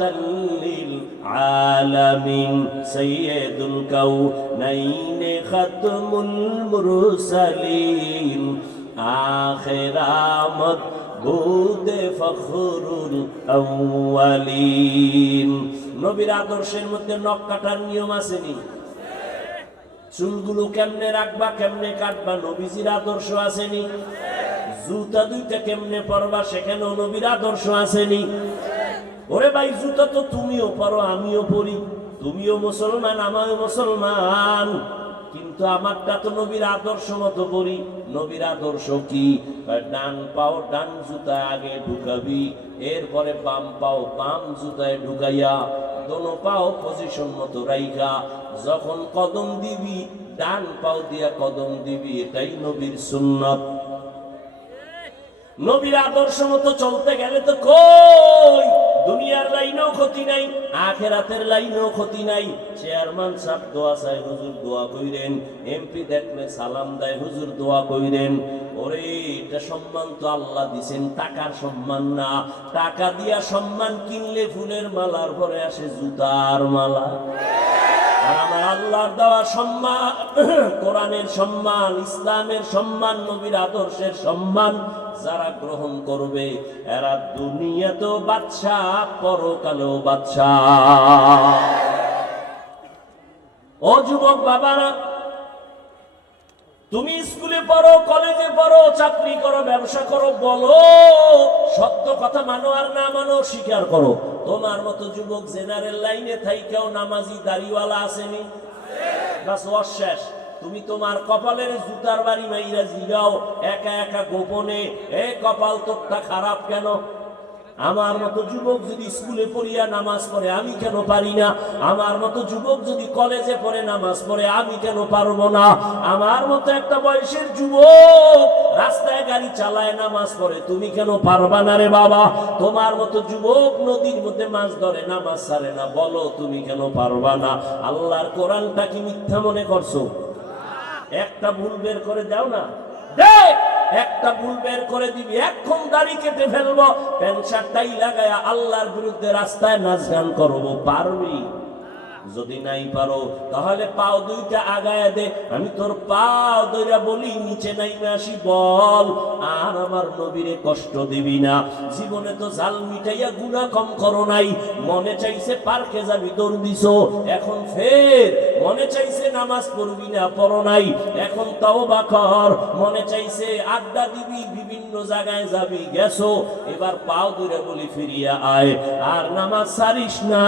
রাহমাতাল লিল আলামিন সাইয়্যিদুল কাউনাইন খাতমুল মুরসালিন আখিরামত বুদে ফখরুল আউয়ালিন। নবীর আদর্শের মধ্যে নখ কাটার নিয়ম আসেনি? চুলগুলো কেমনে রাখবা, কেমনে কাটবা, নবীজির আদর্শ আসেনি? জুতা দুইটা কেমনে পরবা, সেখানেও নবীর আদর্শ আসেনি? ওরে ভাই, জুতা তো তুমিও পরো, আমিও পরি, তুমিও মুসলমান, আমিও মুসলমান, কিন্তু আমারটা তো নবীর আদর্শ মতো পরি। নবীর আদর্শ কি? ডান পাও ডান জুতায় আগে ঢুকাবি, এরপরে বাম পাও বাম জুতায় ঢুকাইয়া দোনো পাও পজিশন মতো রাইখা যখন কদম দিবি ডান পাও দিয়া কদম দিবি, এটাই নবীর সুন্নাত। নবীর আদর্শ মতো চলতে গেলে তো কই দুনিয়ার লাইনেও ক্ষতি নাই, আখেরাতের লাইনেও ক্ষতি নাই। চেয়ারম্যান সাহেব দোয়া চায়, হুজুর দোয়া কইরেন। এমপি দেখলে সালাম দেয়, হুজুর দোয়া কইরেন। ওরে, এটা সম্মান তো আল্লাহ দিছেন, টাকার সম্মান না। টাকা দিয়া সম্মান কিনলে ফুলের মালার পরে আসে জুতার মালা। আর আমার আল্লাহর দেওয়া সম্মান, কোরআনের সম্মান, ইসলামের সম্মান, নবীর আদর্শের সম্মান যারা গ্রহণ করবে এরা দুনিয়াতেও বাদশা, পরকালেও বাদশা। ও যুবক বাবারা, তুমি স্কুলে পড়ো, কলেজে পড়ো, চাকরি করো, ব্যবসা করো, বলো সত্য কথা মানো আর না মানো স্বীকার করো। তোমার মতো যুবক জেনারেল লাইনে থাইকেও নামাজি দাড়িওয়ালা আসেনি? বাস অশেষ। তুমি তোমার কপালের জুতার বাড়ি মাইরা জিগাও একা একা গোপনে, এ কপাল তোরটা খারাপ কেন? আমার মতো যুবক যদি স্কুলে পড়িয়া নামাজ পড়ে আমি কেন পারি না? আমার মতো যুবক যদি কলেজে পড়ে নামাজ পড়ে আমি কেন পারবো না? আমার মতো একটা বয়সের যুবক রাস্তায় গাড়ি চালায় নামাজ পড়ে, তুমি কেন পারবা না রে বাবা? তোমার মতো যুবক নদীর মধ্যে মাছ ধরে নামাজ ছাড়ে না, বলো তুমি কেন পারবা না? আল্লাহর কোরআনটা কি মিথ্যা মনে করছো? একটা ভুল বের করে দাও না, দেখ একটা ভুল বের করে দিবি, এখন দাড়ি কেটে ফেলবো, প্যান্ট শার্টটাই লাগায়া আল্লাহর বিরুদ্ধে রাস্তায় নাচ গান করবো, পারবি? যদি নাই পারো তাহলে পাও দুইটা আগায়া দে, আমি তোর পাও ধইরা বলি নিচে নাইমে আসি বল, আর আমার নবীরে কষ্ট দিবি না। জীবনে তো জাল মিটাইয়া গুনাহ কম করো নাই, মনে চাইছে পার্কে যাবি দৌড় দিছো, এখন ফের মনে চাইছে নামাজ পড়বি না, পড়ো নাই, এখন তওবা কর। মনে চাইছে আড্ডা দিবি, বিভিন্ন জায়গায় যাবি, গেছো, এবার পাও ধইরা বলি ফিরিয়া আয়, আর নামাজ ছাড়িস না।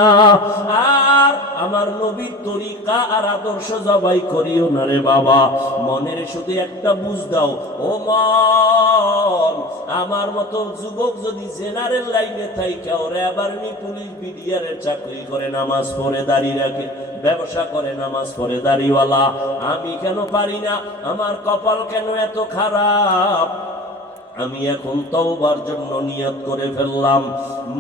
আর আমার নবীর তরিকা আর আদর্শ জবাই করিও না রে বাবা। মনের শুধু একটা বুঝ দাও, ও মন, আমার মতো যুবক যদি জেনারেল লাইনে থাইকা ওরে আবার পুলিশ বিডিআরের চাকরি করে, নামাজ পড়ে দাঁড়িয়ে রাখে, ব্যবসা করে নামাজ পড়ে দাড়িওয়ালা, আমি কেন পারি না? আমার কপাল কেন এত খারাপ? আমি এখন তওবার জন্য নিয়ত করে ফেললাম,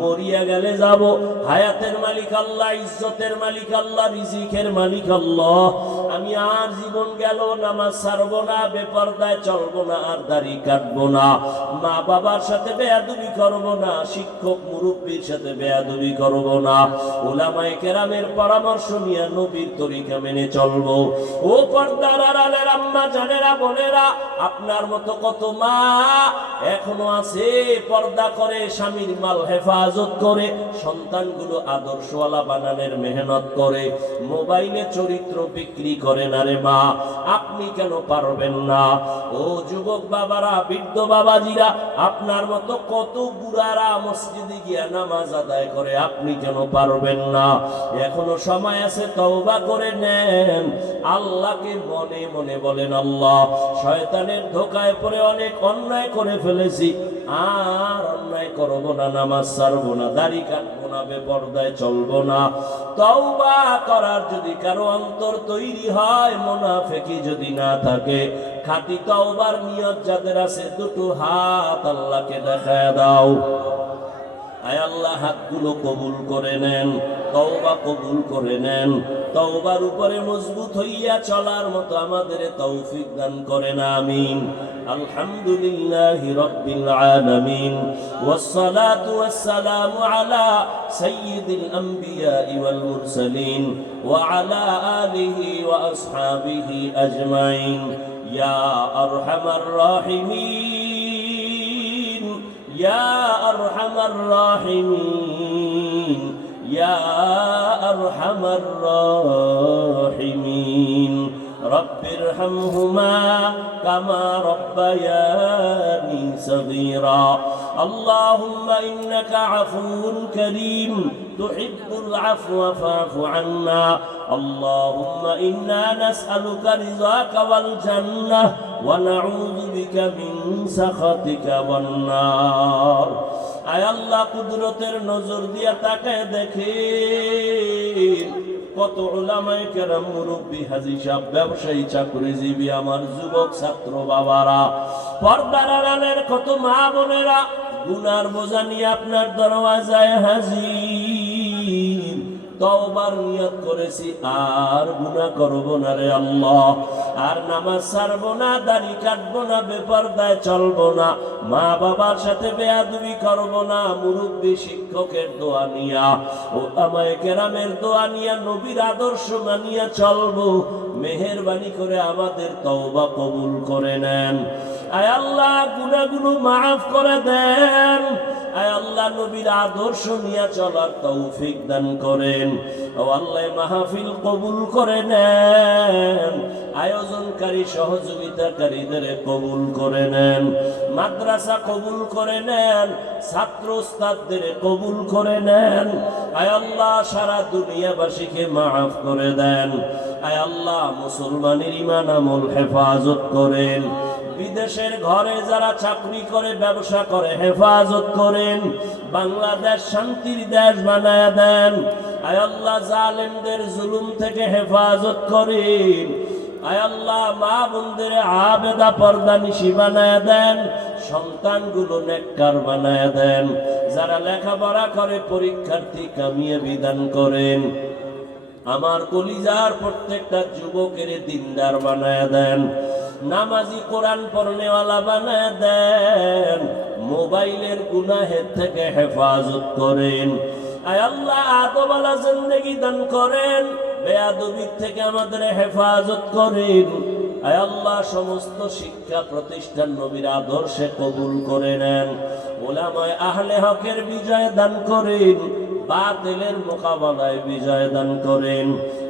মরিয়া গেলে যাব, হায়াতের মালিক আল্লাহ, ইজ্জতের মালিক আল্লাহ, রিজিকের মালিক আল্লাহ। আমি আর জীবন গেল নামাজ ছাড়বো না, বেপরদায় চলবো না, আর দাড়ি কাটবো না, মা বাবার সাথে বেয়াদবি করবো না, শিক্ষক মুরব্বীর সাথে বেয়াদবি করবো না, উলামায়ে কেরামের পরামর্শ নিয়ে নবীর তরিকা মেনে চলবো। ও পর্দার আড়ালের আম্মা জানেরা, বোনেরা, আপনার মতো কত মা এখনো আছে পর্দা করে, স্বামীর মাল হেফাজত করে, সন্তানগুলো আদর্শওয়ালা বানানোর মেহনত করে, মোবাইলে চরিত্র বিক্রি করে না রে মা, আপনি কেন পারবেন না? ও যুবক বাবারা, বৃদ্ধ বাবাজিরা, আপনার মতো কত বুড়ারা মসজিদে গিয়া নামাজ আদায় করে, আপনি কেন পারবেন না? এখনো সময় আছে, তওবা করে নেন, আল্লাহকে মনে মনে বলেন আল্লাহ, শয়তানের ধোকায় পড়ে অনেক অন্যায় করে ফেলেছি, আর অন্যায় করবো না, নামাজ ছাড়বো না, দাড়ি কাটবো না, বেপরদায় চলবো না। তওবা করার যদি কারো অন্তর তৈরি হয়, মুনাফিকি যদি না থাকে, খাঁটি তওবার নিয়ত যাদের আছে, দুটো হাত আল্লাহকে দেখায় দাও। আয় আল্লাহ হাতগুলো কবুল করে নেন, তওবা কবুল করে নেন, তওবার উপরে মজবুত হইয়া চলার মতো আমাদের তৌফিক দান করেন, আমিন। আলহামদুলিল্লাহি রাব্বিল আলামিন, ওয়াসসালাতু ওয়াসসালামু আলা সাইয়্যিদিল আমবিয়া ওয়াল মুরসালিন ওয়া আলা আলিহি ওয়া আসহাবিহি আজমাইন। ইয়া আরহামার রাহিমিন, ইয়া আরহামার রাহিমিন, ইয়া আরহামার রাহিমিন। রব্বিরহামহুমা কামা রব্বায়ানি সগীরা। আল্লাহুম্মা ইন্নাকা আফুউন কারীম তুহিব্বুল আফওয়া ফা'ফু আন্না। আল্লাহুম্মা ইন্না নাসআলুকা রিযাকা ওয়াল জান্নাহ ওয়া নাউযু বিকা মিন সাখাতিকা ওয়ান নার। আয় আল্লাহ, কুদরতের নজর দিয়া তাকায় দেখেন কত উলামায়ে কেরাম, মুরব্বী, হাজী সাহেব, ব্যবসায়ী, চাকরিজীবী, আমার যুবক ছাত্র বাবারা, পর্দার আড়ালের কত মা বোনেরা গুনার বোঝা নিয়ে আপনার দরওয়াজায় হাজির। তওবার নিয়ত করেছি, আর গুনাহ করব না রে আল্লাহ, আর নামাজ ছাড়বো না, দাড়ি কাটবো না, বেপরদায় চলবো না, মা বাবার সাথে বেয়াদবি করবো না, মুরব্বী শিক্ষকের দোয়া নিয়া, ওলামায়ে কেরামের দোয়া নিয়া, নবীর আদর্শ মানিয়া চলবো। মেহেরবানি করে আমাদের তওবা কবুল করে নেন। আয় আল্লাহ, গুনাহগুলো মাফ করে দেন। আয় আল্লাহ, নবীর আদর্শ নিয়ে চলার তৌফিক দান করেন। ও আল্লাহ, মাহফিল কবুল করে নেন, আয়োজনকারী সহযোগিতাকারীদের কবুল করে নেন, মাদ্রাসা কবুল করে নেন, ছাত্র উস্তাদদের কবুল করে নেন। আয় আল্লাহ, সারা দুনিয়াবাসীকে মাফ করে দেন। আয় আল্লাহ, মুসলমানের ঈমান আমল হেফাজত করেন। বিদেশের ঘরে যারা চাকরি করে, ব্যবসা করে, হেফাজত করেন। বাংলাদেশ শান্তির দেশ বানায় দেন। আয় আল্লাহ, জালেমদের জুলুম থেকে হেফাজত করেন। আয় আল্লাহ, মা বোনদের আবেদা পর্দানিশী বানায় দেন, সন্তানগুলো নেককার বানায় দেন। যারা লেখাপড়া করে, পরীক্ষার্থী কামিয়াবি দান করেন। আমার কলিজার প্রত্যেকটা যুবকের দিনদার বানায় দেন, নামাজি, কোরআন পড়নেওয়ালা বানায় দেন। মোবাইলের গুনাহের থেকে হেফাজত করেন। আয় আল্লাহ, আদবওয়ালা জিন্দেগি দান করেন, বেয়াদবির থেকে আমাদের হেফাজত করেন। আয় আল্লাহ, সমস্ত শিক্ষা প্রতিষ্ঠান নবীর আদর্শে কবুল করে নেন। উলামায়ে আহলে হকের বিজয় দান করেন, বাতিলের মোকাবেলায় বিজয় দান করেন,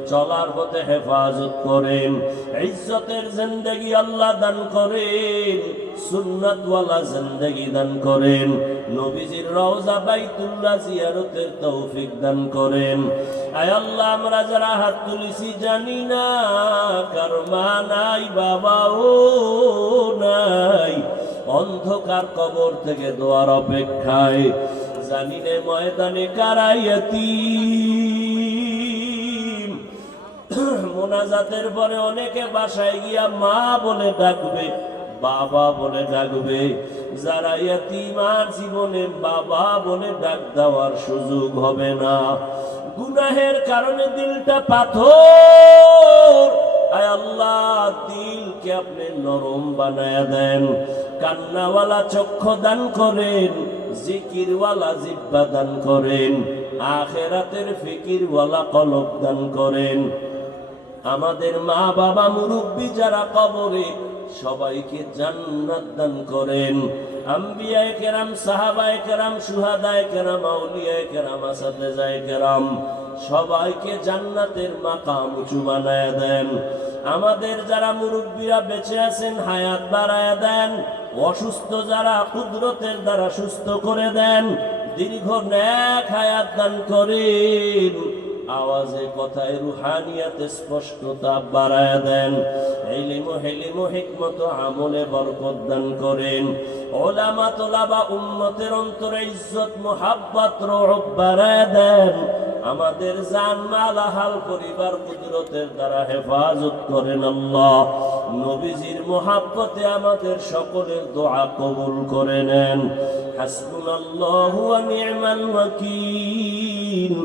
চলার পথে হেফাজত করেন। ইজ্জতের জিন্দেগি আল্লাহ দান করেন, সুন্নাতওয়ালা জিন্দেগি দান করেন। নবীজির রওজা বাইতুল্লাহ জিয়ারতের তৌফিক দান করেন। আয় আল্লাহ, আমরা যারা হাত তুলেছি জানি না কার মা নাই, বাবাও নাই, অন্ধকার কবর থেকে দোয়ার অপেক্ষায়, জানি নে ময়দানে কারা ইয়াতীম। মোনাজাতের পরে অনেকে বাসায় গিয়া মা বলে ডাকবে, বাবা বলে ডাকবে। যারা ইয়াতীম আর জীবনে বাবা বলে ডাক দেওয়ার সুযোগ হবে না, গুনাহের কারণে দিলটা পাথর। আয় আল্লাহ, দিলকে আপনি নরম বানায়া দেন, কান্নাওয়ালা চক্ষু দান করেন, জিকিরওয়ালা জিহ্বা দান করেন, আখিরাতের ফিকিরওয়ালা কলব দান করেন। আমাদের মা বাবা মুরব্বী যারা কবরে, সবাইকে জান্নাত দান করেন। আম্বিয়ায়ে কেরাম, সাহাবায়ে কেরাম, শুহাদায়ে কেরাম, আউলিয়ায়ে কেরাম, আসাতেজায়ে কেরাম, সবাইকে জান্নাতের মাকাম উঁচু বানায় দেন। আমাদের যারা মুরব্বীরা বেঁচে আছেন, হায়াত বাড়ায় দেন। অসুস্থ যারা, কুদরতের দ্বারা সুস্থ করে দেন। দীর্ঘ নেক হায়াত দান করেন। আওয়াজে, কথায়, রুহানিয়াতে স্পষ্টতা বাড়ায় দেন। ইলম ও হিকমত আমলে বরকত দান করেন। উলামা, তোলাবা, উম্মতের অন্তরে ইজ্জত, মুহাব্বত, রহব বাড়ায় দেন। আমাদের জান, মাল, আহাল, পরিবার কুদরতের দ্বারা হেফাজত করেন আল্লাহ। নবীজির মুহাব্বতে আমাদের সকলের দোয়া কবুল করে নেন। হাসবুনাল্লাহু ওয়া নি'মাল ওয়াকিল,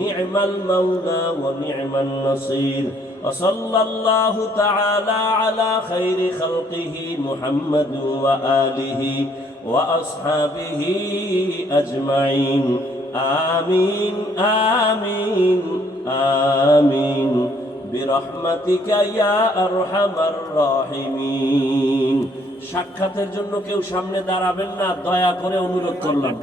নি'মাল মাওলা ওয়া নি'মান নাসির। وصلى الله تعالى على خير خلقه محمد وآله وأصحابه أجمعين آمين آمين آمين برحمتك يا أرحم الراحمين। সাক্ষাতের জন্য কেউ সামনে দাঁড়াবেন না, দয়া করে অনুরোধ করলাম।